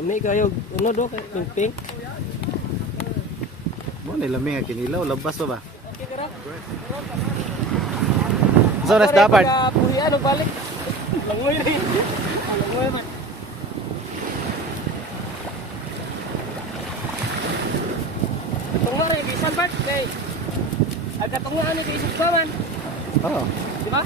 Lami kayo, ano do, ping-ping. Mo ni lami nga kinilaw, labas pa ba? Okay, kara. So nas dapat. Puhian og balik. Langoy rin. Langoy man. Tunga rin bisan Bart kay aga tunga ani kay isog man. Oo. Di ba?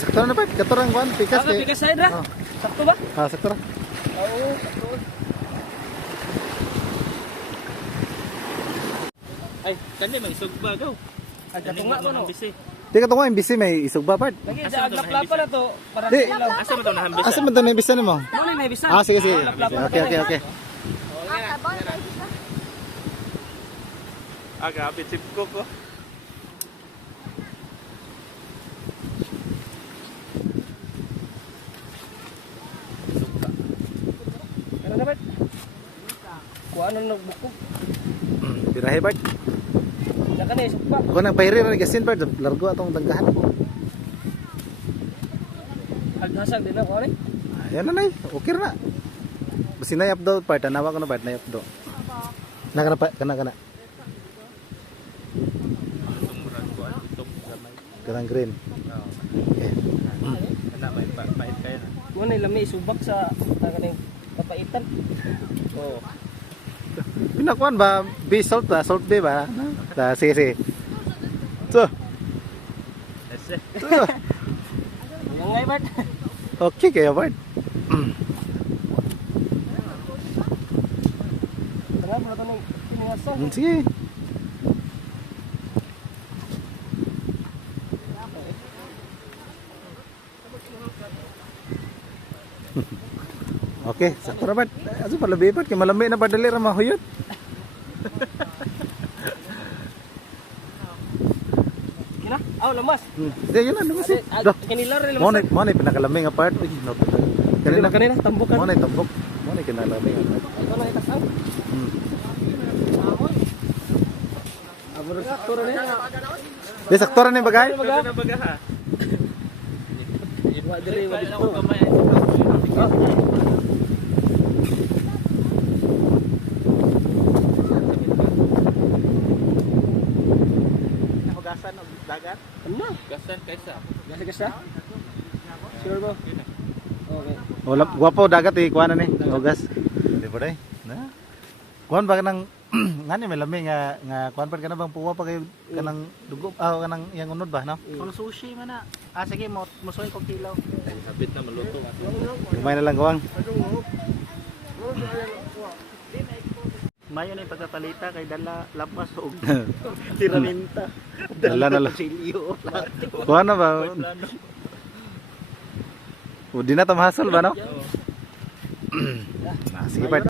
Sakto na ba? Katorang kuan pikas Aga bigas side ra. Oh. Sakto ba? Ah, sakto ra. Oo, sakto. Ay, kanya may isog ba gaw? Aga tunga ko no. Di ka tungo imbisi may isog ba part? Lagi aglap-lapa na to para Di. ilaw. Asa mo to nahambis? Asa man na imbisan mo? Muna na bisan. Ah, sige sige. Okay. Aga pitip ko ko. Ano na ba? Kuan ang nagbukog. Birahe Bart. Naka na isog pa. Ako nang pahiri na gasin Bart, largo atong danggahan. Algasag din ako rin. Ayan na nay, okay na. Basi na upload part, nawa ko na part na upload. Kana pa, kana. Kanang green. Okay. Kana may pait kaya na. Kuan ay lami subak sa kaning papaitan. Oo. Pinakuan ba? Be salt ba? Salt be ba? Sige. So. Ese. Yang ngay Bart. Okay kayo, Bart. Tara mo to ning pinihasan. Sige. Okay, sakto na Bart. Aso pala Bart, kay malamig na padali ra mahuyot. Kina? Aw lamas. Hindi, yun na, naman si. Kanila rin lamas. Mo na pinakalamig nga part. Uy, no. Kanina tambukan. Mo na tambok. Mo na kinalamig nga part. Ito na itasang. Abo ra sakto ra niya. Di sakto ra ni bagay. Baga na baga ha. Wa diri wa dito. Kamay. Nahugasan og dagat. Ano? Gasan kaysa. Gasa. Sure ba? Okay. Wala guwapo dagat kuan ni. Ogas. Di ba day? Na. Kuan ba kanang ngani may lamig nga kuan pa kana bang puwa pa kayo kanang dugo kanang yang unod ba no? Kung sushi man na. Ah sige mo musoy kog kilaw. Sabit na maluto. Kumay na lang gawang. Mayo na yung pagkapalita kay dala lapas o tiraminta. Dala na lang. Silyo. Kuan na ba? O di na tamahasol ba no? Sige pa.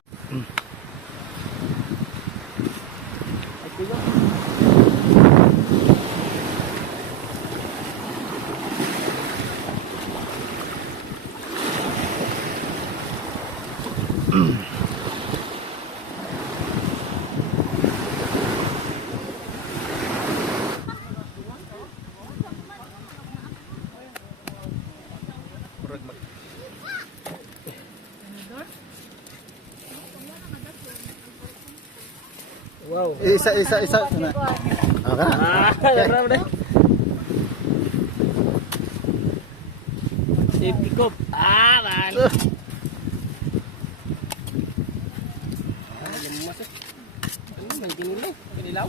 Wow. Isa. Na. Okay. Ram deh. Safety cup. Man. Lemas. Ano may kinilay? Kinilaw?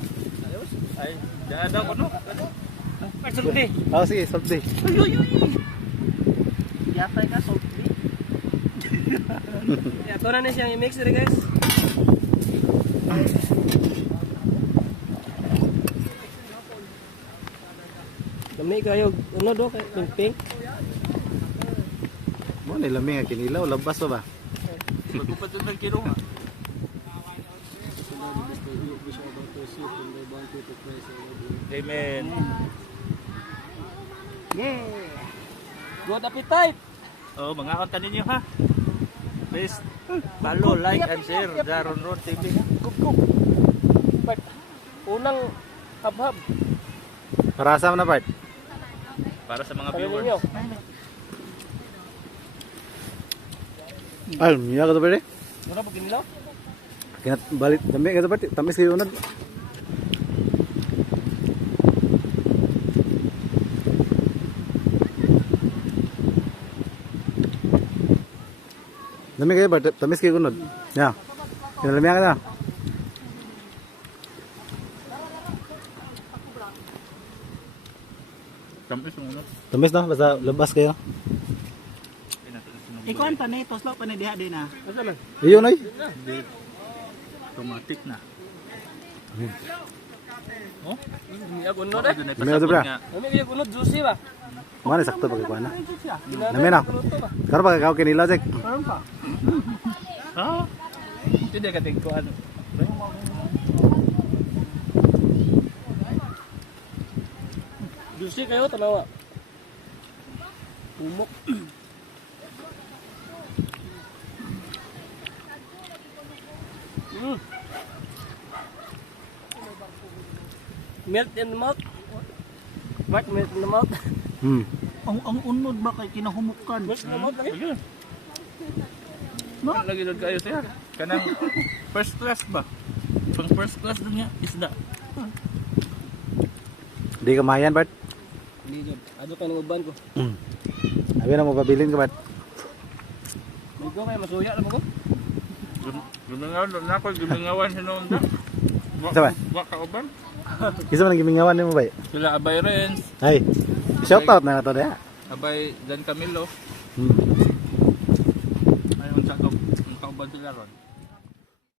Ayos. Ay, dada ko no. Ay, sulti. Oh sige, solve. Uy. Yatay ka, sulti. Ito na na siyang i-mix rin guys. Dami kayo, ano do, ping-ping. Mo ni lamig nga kinilaw, labas pa ba? Magupad ng kilo ha. Amen. Yeah. Good appetite. Oh, mga onta ninyo ha. Please, follow, like, and share. Jaron Ron TV. Gub. Bart, unang habhab. Para sa na part. Para sa mga Sabi viewers. ninyo. Ay, miya ka to pare. Muna po kinilaw. Kinat balik dami ka to parte. Tamis kayo unod. Dami kayo parte. Tamis kayo unod. Ya. Kinalamiya ka na. Tamis yung ano. Tamis na basta labas kayo. Ikuan pa na ito. Slow pa na diha din ah. Asa man? Iyon ay. Automatic na. Oh? Hindi ako unod eh. Dami ka to bra. Dami kaya unod, juicy ba? Mana sakto pag kuan na. Ginagawa Dami na. ko luto ba? Karo pa ka kinila Jack. Karon pa. Ah? Hindi ka tingkuan. Juicy kayo, tanawa. Umok. Melt in the mouth. What? Melt in the mouth? Hmm. Ang unod ba kay kinahumukan? Melt in the mouth lagi? Ayun. No? Lagi doon kayo siya. Kanang first class ba? Pang first class doon niya, isda. Di ka mayan Bart. Hindi dyan. Ado ka ng uban ko. Abi na mo pabilin ka Bart. Hindi ko kaya masuya na mo ko. Gumangawan na ako, gumangawan sa noon da. Isa ba? Waka uban. Kisa man ang gimingawan nimo bay. Sila Abay Renz, Ay. Shout out na to dia. Abay Dan Camilo. Hmm. Ayun sa kauban sila ron.